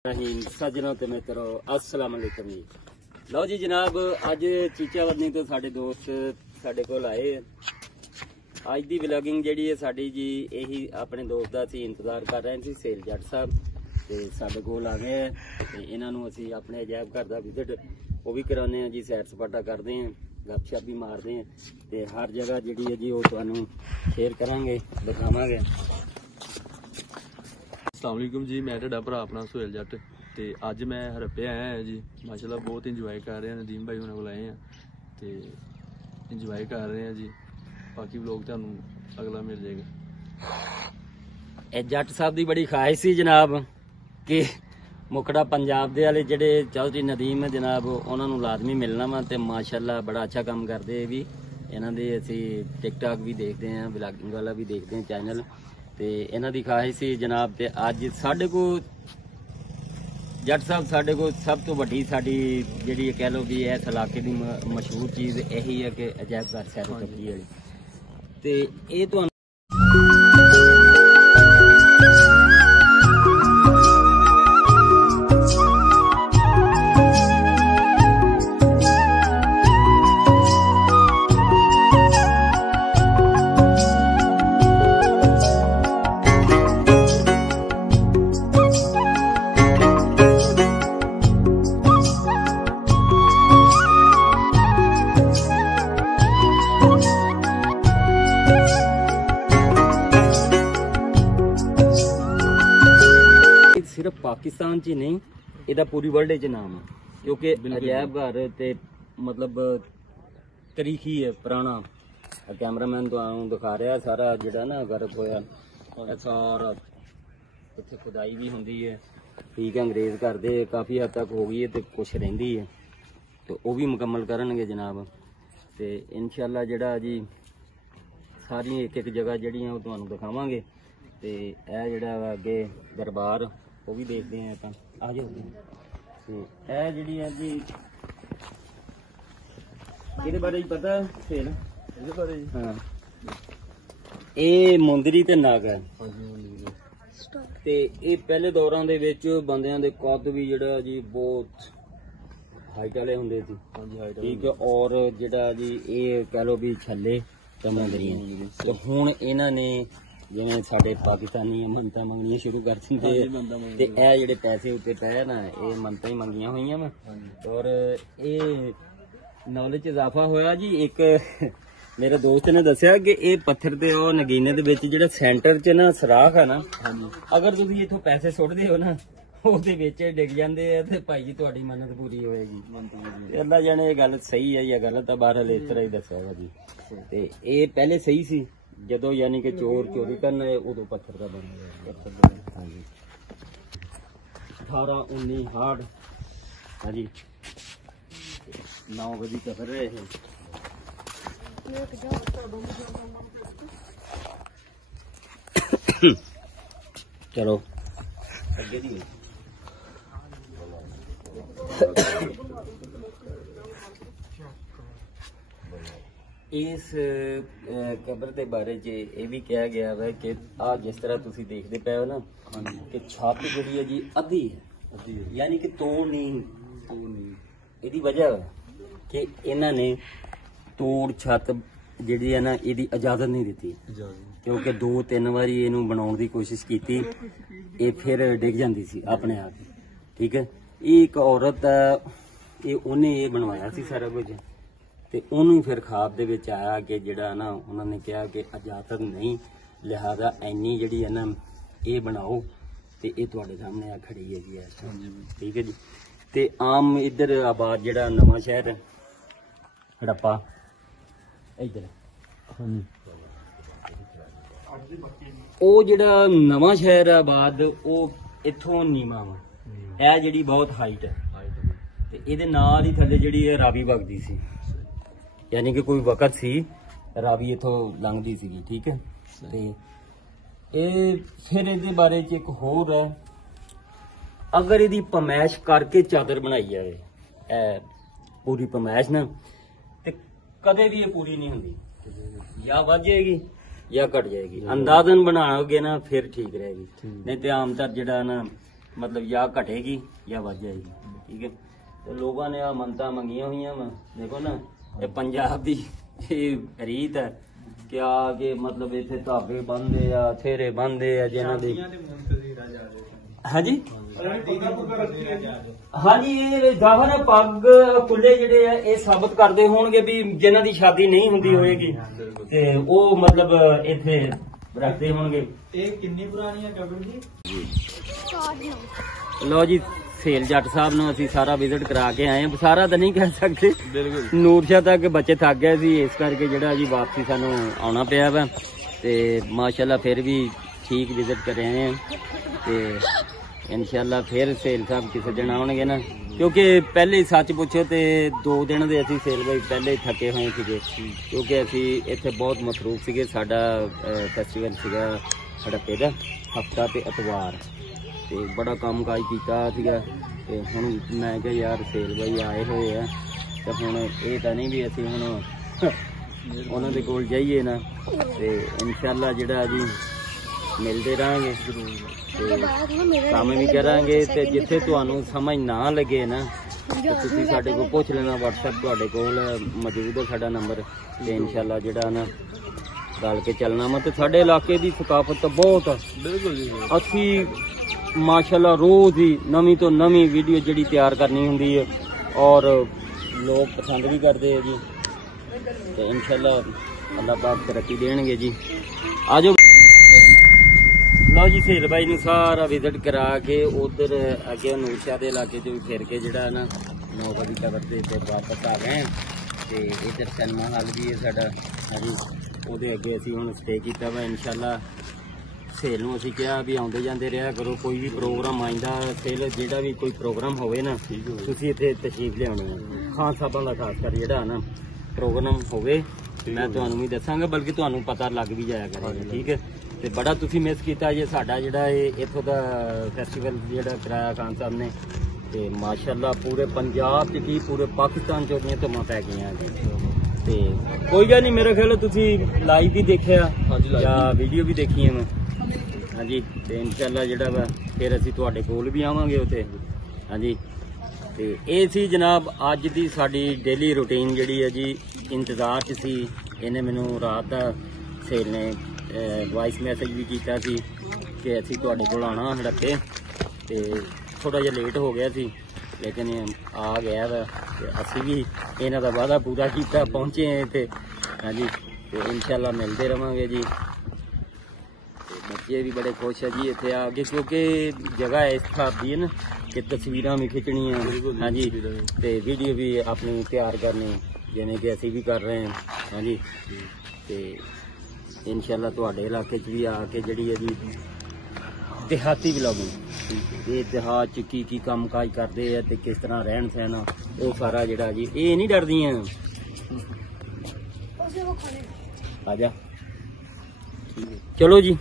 सज्जनों ते मित्रों अस्सलाम वालेकुम जी। लो जी जनाब, अज चीचावदनी तो साडे दोस्त साडे कोल आए। अज दी व्लॉगिंग जिहड़ी है साडी जी यही अपने दोस्त दा असीं इंतजार कर रहे सी सेल जट साहब ते साडे कोल आ गए ते इन्हां नूं असीं अपने अजायब घर दा विजिट वो भी कराने जी, सैर सपाटा करते हैं, गपशप भी मारते हैं ते हर जगह जिहड़ी है जी वो तुहानूं शेयर करांगे दिखावांगे। अस्सलाम वालेकुम जी, मैं तुहाडा भरा अपना सोहेल जट ते अज मैं हरप्पे आया है जी। माशाल्लाह बहुत इंजॉय कर रहे हैं, नदीम भाई होने को आए हैं तो इंजॉय कर रहे हैं जी। बाकी व्लॉग तुहानूं अगला मिल जाएगा। जट साहब की बड़ी ख्वाहिश सी जनाब कि मुकड़ा पंजाब दे वाले जिहड़े चौधरी नदीम है जनाब उन्होंने लाजमी मिलना वा ते माशाल्लाह बड़ा अच्छा काम करते भी। इन्हां दे असीं टिकटॉक भी देखते हैं, व्लॉगिंग वाला भी देखते हैं चैनल ते इन्हां दी ख्वाहिश सी जनाब ते अज साडे को जट साहब साडे को सब तो वड्डी साडी जिहड़ी कह लो भी इस इलाके की मशहूर चीज़ यही है कि अजायब घर सैर तफरीह वाली ते ये तो सिर्फ पाकिस्तान च ही नहीं, इहदा पूरी वर्ल्ड च नाम है क्योंकि अजायब घर ते मतलब तरीखी है पुराना। कैमरामैन तुहानूं दिखा रहा सारा जिहड़ा ना गर्क होया सारा इत्थे खुदाई भी हुंदी है, ठीक है, अंग्रेज घर दे काफ़ी हद तक हो गई है तो कुछ रहिंदी है तो वह भी मुकम्मल करनगे जनाब ते इंशाअल्लाह जिहड़ा जी सारी एक एक जगह जिहड़ियां ओह तुहानूं दिखावांगे ते यह जिहड़ा अगे दरबार वो भी देखते हैं अपन आ जाओ जी जी ये बारे पता फिर हाँ ये मुंदरी ते नग है ते ये पहले दौरां दे विच बंदियां दे कद भी जिहड़ा जी बहुत हाइट वाले हुंदे सी, ठीक है, और जिहड़ा जी ये कह लो भी छल्ले ते मुंदरियां ते हुण इन्हां ने जिवें साडे पाकिस्तानी मनता मंगनियां शुरू कर दिंदे ते ਇਹ ਜਿਹੜੇ ਪੈਸੇ ਉੱਤੇ ਪਏ ਨਾ ਇਹ ਮੰਨਤਾਂ ਹੀ ਮੰਗੀਆਂ ਹੋਈਆਂ ਵਾ ਔਰ ਇਹ ਨੌਲੇਜ ਇਜ਼ਾਫਾ ਹੋਇਆ ਜੀ। ਇੱਕ ਮੇਰੇ ਦੋਸਤ ਨੇ ਦੱਸਿਆ ਕਿ ਇਹ ਪੱਥਰ ਤੇ ਉਹ ਨਗੀਨੇ ਦੇ ਵਿੱਚ ਜਿਹੜਾ ਸੈਂਟਰ 'ਚ ਨਾ ਸਰਾਖ ਹੈ ਨਾ, ਅਗਰ ਤੁਸੀਂ ਇੱਥੋਂ ਪੈਸੇ ਸੁੱਟਦੇ ਹੋ ਨਾ ਉਹਦੇ ਵਿੱਚ ਡਿੱਗ ਜਾਂਦੇ ਆ ਤੇ ਭਾਈ ਜੀ ਤੁਹਾਡੀ ਮੰਨਤ ਪੂਰੀ ਹੋਏਗੀ। ਅੱਲਾ ਜਾਣੇ ਇਹ ਗੱਲ ਸਹੀ ਹੈ ਜਾਂ ਗਲਤ ਹੈ, ਬਹਰਹਾਲ ਇਸ ਤਰ੍ਹਾਂ ਹੀ ਦੱਸਿਆ ਵਾ ਜੀ। ਤੇ ਇਹ ਪਹਿਲੇ ਸਹੀ ਸੀ ਜਦੋਂ यानी कि चोर चोरी करने उदो पत्थर का बना हाँ जी 18-19 हार्ड हाँ जी 9 बजे कर रहे हैं। चलो अगे दी इस कबर के बारे ये भी कहा गया है कि आ जिस तरह तुसी देखते पे हो ना कि छत जी है जी अद्धी है यानी कि तोड़ नहीं इहदी वजह है कि इन्हां ने तोड़ छत जिहड़ी है ना इहदी इजाजत नहीं दी क्योंकि 2-3 बारी इहनूं बनाउण दी कोशिश की ये फिर डिग जाती सी अपने आप, ठीक है। ये एक औरत ये उन्हें ये बनवाया सी सारा कुछ ਤੇ ਉਹਨੂੰ ਫਿਰ ਖਾਬ ਦੇ ਵਿੱਚ ਆਇਆ ਕਿ ਜਿਹੜਾ ਨਾ ਉਹਨਾਂ ਨੇ ਕਿਹਾ ਕਿ ਇਜਾਜ਼ਤ ਨਹੀਂ, ਲਿਹਾਜ਼ਾ ਇੰਨੀ ਜਿਹੜੀ ਹੈ ਨਾ ਇਹ ਬਣਾਓ ਤੇ ਇਹ ਤੁਹਾਡੇ ਸਾਹਮਣੇ ਆ ਖੜੀ ਹੈ ਜੀ, ਠੀਕ ਹੈ ਜੀ। ਤੇ ਆਮ ਇੱਧਰ ਆਬਾਦ ਜਿਹੜਾ ਨਵਾਂ ਸ਼ਹਿਰ ਹੜੱਪਾ ਇੱਧਰ ਉਹ ਜਿਹੜਾ ਨਵਾਂ ਸ਼ਹਿਰ ਆਬਾਦ ਉਹ ਇੱਥੋਂ ਨੀਵਾਂ ਵਾ, ਇਹ ਜਿਹੜੀ ਬਹੁਤ ਹਾਈਟ ਹੈ ਤੇ ਇਹਦੇ ਨਾਲ ਹੀ ਥੱਲੇ ਜਿਹੜੀ ਹੈ ਰਾਵੀ ਵਗਦੀ ਸੀ, यानी कि कोई वक्त सी रावी इथों लंघदी सी, ठीक है। ते फिर इहदे बारे च एक होर है, अगर इहदी पमैश करके चादर बनाई जाए पूरी पमैश ना ते कदे भी ये पूरी नहीं हुंदी, या वध जाएगी या घट जाएगी। अंदाजन बनाओगे ना फिर ठीक रहेगी, नहीं तो आमतौर जिहड़ा ना ਮਤਲਬ ਜਾਂ ਘਟੇਗੀ ਜਾਂ ਵੱਧ ਜਾਏਗੀ। ਠੀਕ ਹੈ, ਤੇ ਲੋਕਾਂ ਨੇ ਆ ਮੰਨਤਾਂ ਮੰਗੀਆਂ ਹੋਈਆਂ ਵਾ। ਦੇਖੋ ਨਾ, ਇਹ ਪੰਜਾਬ ਦੀ ਇਹ ਰੀਤ ਹੈ ਕਿ ਮਤਲਬ ਇੱਥੇ ਧਾਗੇ ਬੰਨਦੇ ਆ, ਥੇਰੇ ਬੰਨਦੇ ਆ ਜਿਨ੍ਹਾਂ ਦੇ। ਹਾਂਜੀ ਹਾਂਜੀ, ਇਹ ਜ਼ਾਹਰ ਪੱਗ ਕੁੱਲੇ ਜਿਹੜੇ ਆ ਇਹ ਸਾਬਤ ਕਰਦੇ ਹੋਣਗੇ ਵੀ ਜਿਨ੍ਹਾਂ ਦੀ ਸ਼ਾਦੀ ਨਹੀਂ ਹੁੰਦੀ ਹੋਏਗੀ ਤੇ ਉਹ ਮਤਲਬ ਇੱਥੇ ਰੱਖਦੇ ਹੋਣਗੇ। ਇਹ ਕਿੰਨੀ ਪੁਰਾਣੀ ਹੈ ਕਬਰ ਜੀ? ਲੋ ਜੀ, ਸੇਲ ਜੱਟ ਸਾਹਿਬ ਨੂੰ ਅਸੀਂ ਸਾਰਾ ਵਿਜ਼ਿਟ ਕਰਾ ਕੇ ਆਏ ਹਾਂ। ਸਾਰਾ ਤਾਂ ਨਹੀਂ ਕਹਿ ਸਕਦੇ, ਬਿਲਕੁਲ ਨੂਰਸ਼ਾ ਤੱਕ ਬੱਚੇ ਥੱਕ ਗਏ ਸੀ, ਇਸ ਕਰਕੇ ਜਿਹੜਾ ਜੀ ਵਾਪਸੀ ਸਾਨੂੰ ਆਉਣਾ ਪਿਆ ਵਾ। ਤੇ ਮਾਸ਼ਾਅੱਲਾ ਫਿਰ ਵੀ ਠੀਕ ਵਿਜ਼ਿਟ ਕਰ ਰਹੇ ਹਾਂ ਤੇ ਇਨਸ਼ਾਅੱਲਾ ਫਿਰ ਸੇਲ ਸਾਹਿਬ ਕਿਸੇ ਦਿਨ ਆਉਣਗੇ ਨਾ, ਕਿਉਂਕਿ ਪਹਿਲੇ ਸੱਚ ਪੁੱਛੋ ਤੇ 2 ਦਿਨ ਦੇ ਅਸੀਂ ਸੇਲ ਬਾਈ ਪਹਿਲੇ ਥੱਕੇ ਹੋਏ ਸੀਗੇ, ਕਿਉਂਕਿ ਅਸੀਂ ਇੱਥੇ ਬਹੁਤ ਮਸਰੂਫ ਸੀਗੇ। ਸਾਡਾ ਫੈਸਟੀਵਲ ਸੀਗਾ ਹੜੱਪੇ ਦਾ ਹਫਤਾ ਤੇ ਐਤਵਾਰ, ਤੇ ਬੜਾ ਕੰਮ ਕਾਜ ਕੀਤਾ ਸੀਗਾ। ਤੇ ਹੁਣ ਮੈਂ ਕਿਹਾ ਯਾਰ ਸੇਲ ਬਾਈ ਆਏ ਹੋਏ ਆ ਤੇ ਹੁਣ ਇਹ ਤਾਂ ਨਹੀਂ ਵੀ ਅਸੀਂ ਹੁਣ ਉਹਨਾਂ ਦੇ ਕੋਲ ਜਾਈਏ ਨਾ, ਤੇ ਇਨਸ਼ਾਅੱਲਾ ਜਿਹੜਾ ਜੀ ਮਿਲਦੇ ਰਹਾਂਗੇ ਤੇ ਕੰਮ ਵੀ ਕਰਾਂਗੇ। ਤੇ ਜਿੱਥੇ ਤੁਹਾਨੂੰ ਸਮਝ ਨਾ ਲੱਗੇ ਨਾ ਤੇ ਤੁਸੀਂ ਸਾਡੇ ਕੋਲ ਪੁੱਛ ਲੈਣਾ, WhatsApp ਤੁਹਾਡੇ ਕੋਲ ਮੌਜੂਦ ਹੈ ਸਾਡਾ ਨੰਬਰ, ਤੇ ਇਨਸ਼ਾਅੱਲਾ ਜਿਹੜਾ ਨਾ ਰਲ ਕੇ ਚੱਲਣਾ। ਮਤਲਬ ਸਾਡੇ ਇਲਾਕੇ ਦੀ ਸਕਾਫਤ ਤਾਂ ਬਹੁਤ ਆ। ਬਿਲਕੁਲ ਜੀ, ਅਸੀਂ ਮਾਸ਼ਾਅੱਲਾ ਰੋਜ਼ ਹੀ ਨਵੀਂ ਤੋਂ ਨਵੀਂ ਵੀਡੀਓ ਜਿਹੜੀ ਤਿਆਰ ਕਰਨੀ ਹੁੰਦੀ ਹੈ ਔਰ ਲੋਕ ਪਸੰਦ ਵੀ ਕਰਦੇ ਆ ਜੀ। ਤੇ ਇਨਸ਼ਾਅੱਲਾ ਅੱਲਾਹ ਪਾਕ ਤਰੱਕੀ ਦੇਣਗੇ ਜੀ। ਆਜੋ ਲਓ ਜੀ, ਸੇਲ ਬਾਈ ਨੂੰ ਸਾਰਾ ਵਿਜ਼ਿਟ ਕਰਾ ਕੇ ਉਧਰ ਅੱਗੇ ਨੂਰਸ਼ਾਹ ਦੇ ਇਲਾਕੇ 'ਚ ਵੀ ਫਿਰ ਕੇ ਜਿਹੜਾ ਨਾ 9 ਵਜੇ ਟਵਰ ਦੇ ਤੇ ਵਾਪਸ ਆ ਗਏ। ਤੇ ਇੱਧਰ ਸਿਨੇਮਾ ਹਾਲ ਵੀ ਹੈ ਸਾਡਾ। ਹਾਂਜੀ, ਉਹਦੇ ਅੱਗੇ ਅਸੀਂ ਹੁਣ ਸਟੇ ਕੀਤਾ ਵਾ। ਇਨਸ਼ਾਅੱਲਾ ਸੇਲ ਨੂੰ ਅਸੀਂ ਕਿਹਾ ਵੀ ਆਉਂਦੇ ਜਾਂਦੇ ਰਿਹਾ ਕਰੋ, ਕੋਈ ਵੀ ਪ੍ਰੋਗਰਾਮ ਆਇੰਦਾ ਸੇਲ ਜਿਹੜਾ ਵੀ ਕੋਈ ਪ੍ਰੋਗਰਾਮ ਹੋਵੇ ਨਾ ਤੁਸੀਂ ਇੱਥੇ ਤਸ਼ਰੀਫ ਲਿਆਉਣੀ ਹੈ। ਖਾਨ ਸਾਹਿਬਾਂ ਦਾ ਖਾਸ ਕਰ ਜਿਹੜਾ ਨਾ ਪ੍ਰੋਗਰਾਮ ਹੋਵੇ ਮੈਂ ਤੁਹਾਨੂੰ ਵੀ ਦੱਸਾਂਗਾ, ਬਲਕਿ ਤੁਹਾਨੂੰ ਪਤਾ ਲੱਗ ਵੀ ਜਾਇਆ ਕਰੇਗਾ। ਠੀਕ ਹੈ, ਤੇ ਬੜਾ ਤੁਸੀਂ ਮਿਸ ਕੀਤਾ ਜੇ ਸਾਡਾ ਜਿਹੜਾ ਇਹ ਇੱਥੋਂ ਦਾ ਫੈਸਟੀਵਲ ਜਿਹੜਾ ਕਰਾਇਆ ਖਾਨ ਸਾਹਿਬ ਨੇ। ਤੇ ਮਾਸ਼ਾਅੱਲਾ ਪੂਰੇ ਪੰਜਾਬ 'ਚ ਕੀ ਪੂਰੇ ਪਾਕਿਸਤਾਨ 'ਚ ਉਹਦੀਆਂ ਧੁੰਮਾਂ ਪੈ ਗਈਆਂ ਜੀ। ਤੇ ਕੋਈ ਗੱਲ ਨਹੀਂ, ਮੇਰੇ ਖਿਆਲ ਤੁਸੀਂ ਲਾਈਵ ਵੀ ਦੇਖਿਆ ਜਾਂ ਵੀਡੀਓ ਵੀ ਦੇਖੀ ਹੈ ਮੈਂ। ਹਾਂਜੀ, ਤੇ ਇਨਸ਼ਾਅੱਲਾ ਜਿਹੜਾ ਵਾ ਫਿਰ ਅਸੀਂ ਤੁਹਾਡੇ ਕੋਲ ਵੀ ਆਵਾਂਗੇ ਉੱਥੇ। ਹਾਂਜੀ, ਤੇ ਇਹ ਸੀ ਜਨਾਬ ਅੱਜ ਦੀ ਸਾਡੀ ਡੇਲੀ ਰੂਟੀਨ ਜਿਹੜੀ ਹੈ ਜੀ। ਇੰਤਜ਼ਾਰ 'ਚ ਸੀ, ਇਹਨੇ ਮੈਨੂੰ ਰਾਤ ਦਾ ਸੇਲ ਨੇ ਵਾਇਸ ਮੈਸੇਜ ਵੀ ਕੀਤਾ ਸੀ ਕਿ ਅਸੀਂ ਤੁਹਾਡੇ ਕੋਲ ਆਉਣਾ ਹੜੱਪੇ, ਤੇ ਥੋੜਾ ਜਿਹਾ ਲੇਟ ਹੋ ਗਿਆ ਸੀ ਲੇਕਿਨ ਆ ਗਿਆ ਵਾ। ਤੇ ਅਸੀਂ ਵੀ ਇਹਨਾਂ ਦਾ ਵਾਅਦਾ ਪੂਰਾ ਕੀਤਾ, ਪਹੁੰਚੇ ਹਾਂ ਇੱਥੇ। ਹਾਂਜੀ, ਤੇ ਇਨਸ਼ਾਅੱਲਾ ਮਿਲਦੇ ਰਵਾਂਗੇ ਜੀ। ਬੱਚੇ ਵੀ ਬੜੇ ਖੁਸ਼ ਹੈ ਜੀ ਇੱਥੇ ਆ ਕੇ, ਕਿਉਂਕਿ ਜਗ੍ਹਾ ਇਸ ਹਿਸਾਬ ਦੀ ਹੈ ਨਾ ਕਿ ਤਸਵੀਰਾਂ ਵੀ ਖਿੱਚਣੀਆਂ। ਹਾਂਜੀ, ਤੇ ਵੀਡੀਓ ਵੀ ਆਪਣੀ ਤਿਆਰ ਕਰਨੀ ਜਿਵੇਂ ਕਿ ਅਸੀਂ ਵੀ ਕਰ ਰਹੇ ਹਾਂ। ਹਾਂਜੀ, ਤੇ ਇਨਸ਼ਾਅੱਲਾ ਤੁਹਾਡੇ ਇਲਾਕੇ 'ਚ ਵੀ ਆ ਕੇ ਜਿਹੜੀ ਹੈ ਜੀ ਦਿਹਾਤੀ ਵਲੌਗਿੰਗ, ਇਹ ਦਿਹਾਤ 'ਚ ਕੀ ਕੀ ਕੰਮ ਕਾਜ ਕਰਦੇ ਆ ਤੇ ਕਿਸ ਤਰ੍ਹਾਂ ਰਹਿਣ ਸਹਿਣ ਉਹ ਸਾਰਾ ਜਿਹੜਾ ਜੀ। ਇਹ ਨਹੀਂ ਡਰਦੀਆਂ ਆ ਜਾ, ਚਲੋ ਜੀ।